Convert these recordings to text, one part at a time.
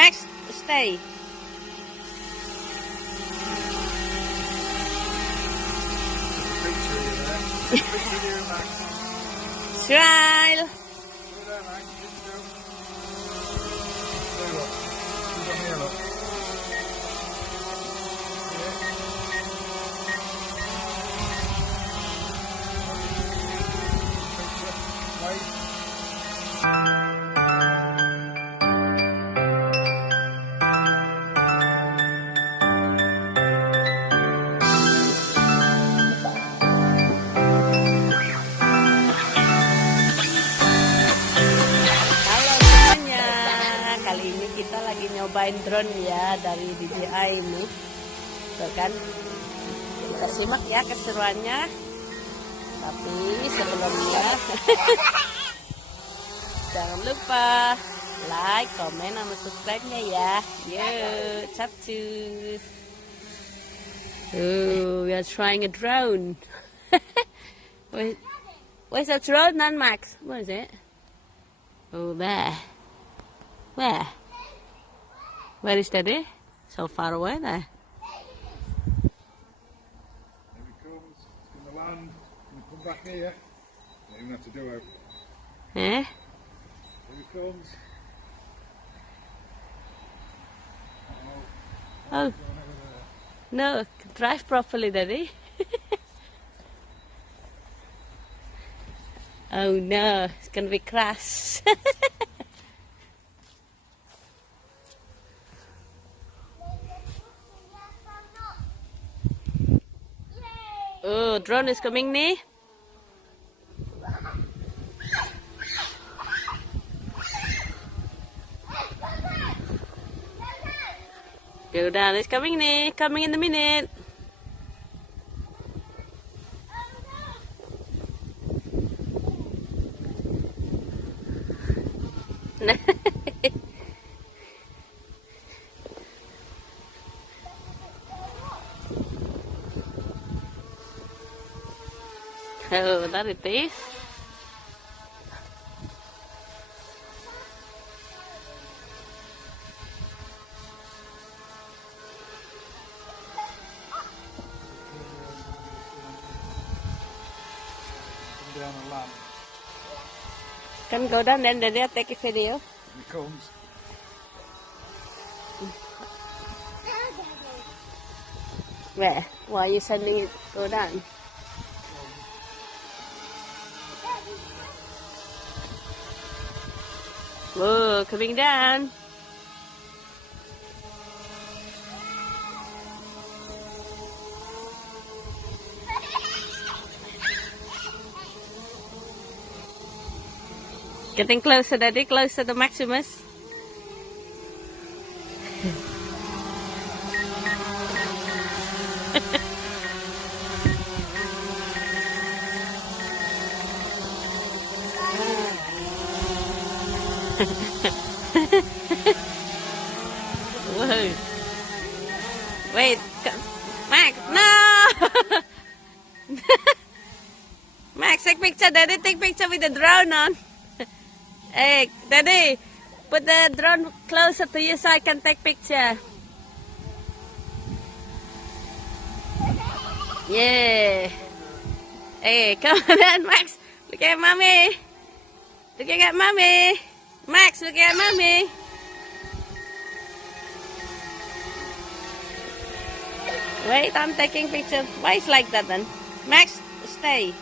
Max, stay. Smile. Halo semuanya, kali ini kita lagi nyobain drone ya dari Dji Mavic. Tuh kan, kita simak ya keseruannya. Tapi sebelumnya jangan lupa like, komen, sama subscribe-nya ya. Yuk, capcus. Oh, we are trying a drone. Where's the drone then, Max? What is it? Oh, there. Where? Where is Daddy? So far away there. Here he comes. He's going to land. Can you come back here? Don't even have to do it. Eh? Here he comes. Oh. No, drive properly, Daddy. Oh no, it's gonna be crash. Oh, drone is coming nih. Go down, it's coming nih, coming in a minute. Oh, that it is. Come down and land. Can go down and then take a video. Here he comes. Where? Why are you sending it go down? Whoa, coming down. Getting closer, Daddy, closer to Maximus. Whoa. Wait, Max, no! Max, take picture, Daddy, take picture with the drone on. Hey, Daddy, put the drone closer to you so I can take picture. Yeah. Hey, come on, Max. Look at Mommy. Looking at Mommy. Max, look at Mommy. Wait, I'm taking picture. Why is like that then? Max, stay.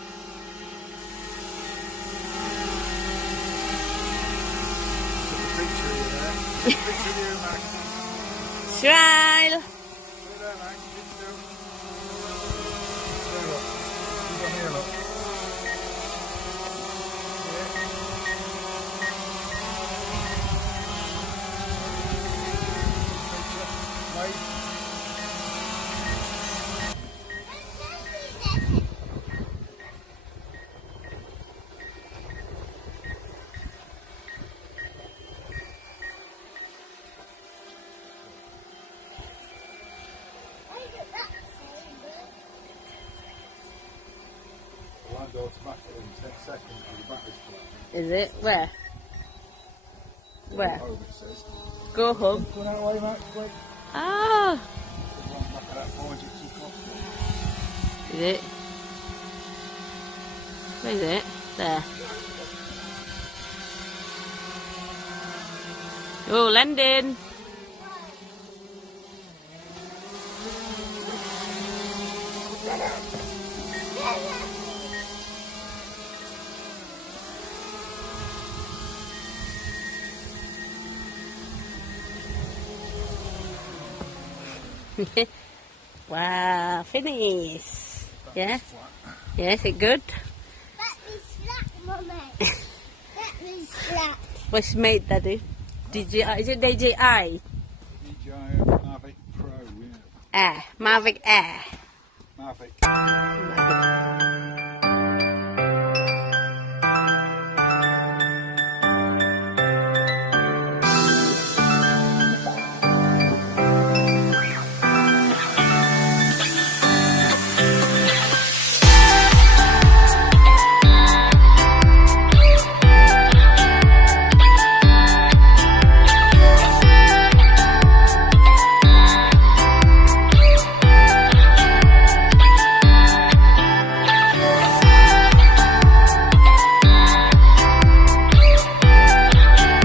Picture you there. Picture you, Max. Smile. Stay there, Max. Keep still. There, look. He's on here, look. Picture. Wait. Land automatically in 10 seconds and the battery's flat. Is it? Where? Where? Home, it says. Go home. Go that way, Max, quick. Ah, There's one back of that forge it took off. is it? Where is it? There. Oh, landing. Wow, finish. Yeah? Yeah, is it good? That was flat, Mummy. That was flat. What's made, Daddy? DJI, is it DJI? DJI Mavic Pro, yeah. Air, Mavic Air. Mavic. Mavic